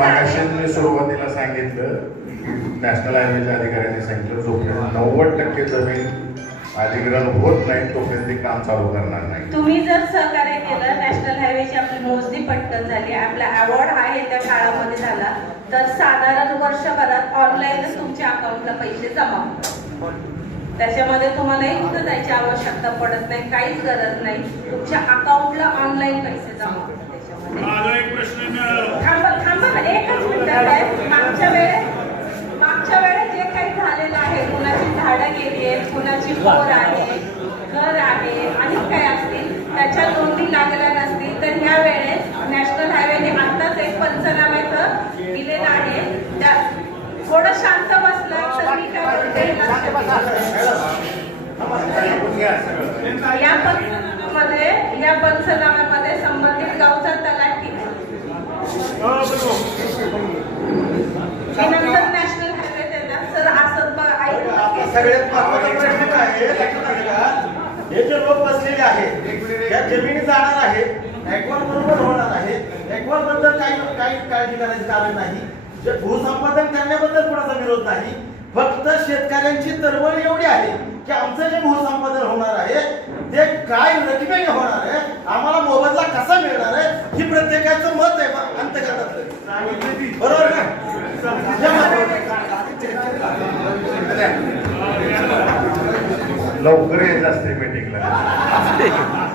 मागाशी मी सुरुवातीला सांगितलं नॅशनल हायवेच्या अधिकाऱ्यांनी सांगितलं जोपर्यंत नव्वद टक्के जमीन अधिग्रहण होत नाही तोपर्यंत ते काम चालू करणार नाही. तुम्ही जर सहकार्य केलं नॅशनल हायवेची आपली मोजणी पटकन झाली आपला अवॉर्ड आहे त्या काळामध्ये झाला तर साधारण वर्षभरात ऑनलाईनच तुमच्या अकाउंटला पैसे जमा होतात. त्याच्यामध्ये तुम्हाला इथं जायची आवश्यकता पडत नाही काहीच गरज नाही. तुमच्या अकाउंटला ऑनलाईन पैसे जमा होतात त्याच्यामध्ये माझा एक प्रश्न न- थांबा थांबा ना एकच मिनिट आहे मागच्या वेळेस मागच्या वेळेस जे काही झालेलं आहे कुणाची झाडं गेली आहेत कुणाची फोर आहे घर आहे आणि काय असतील त्याच्या नोंदी लागल्या नसतील तर ह्या वेळेस नॅशनल हायवेने आताच एक पंचनाम्याचं दिलेलं आहे. त्या थोडं शांत बसलं तर मी काय बोलते या पंचनाम्यामध्ये या पंचनाम्यामध्ये संबंधित गावचा तलाठी. हो, सगळ्यात महत्त्वाचा प्रश्न काय आहे? लक्षात आलं का हे जे लोक बसलेले आहेत या जमिनी जाणार आहेत. ऍक्वार बरोबर होणार आहे. ऍक्वारबद्दल काही काही काळजी करायची कारण नाही. जे भूसंपादन करण्याबद्दल कोणाचा विरोध नाही. फक्त शेतकऱ्यांची तळमळ एवढी आहे की आमचं जे भूसंपादन होणार आहे ते काय रकमेने होणार आहे आम्हाला मोबदला कसा मिळणार आहे ही प्रत्येकाचं मत आहे अंतकरणातलं बरोबर ना हे महत्वाचं. लवकर यायचं असते मीटिंगला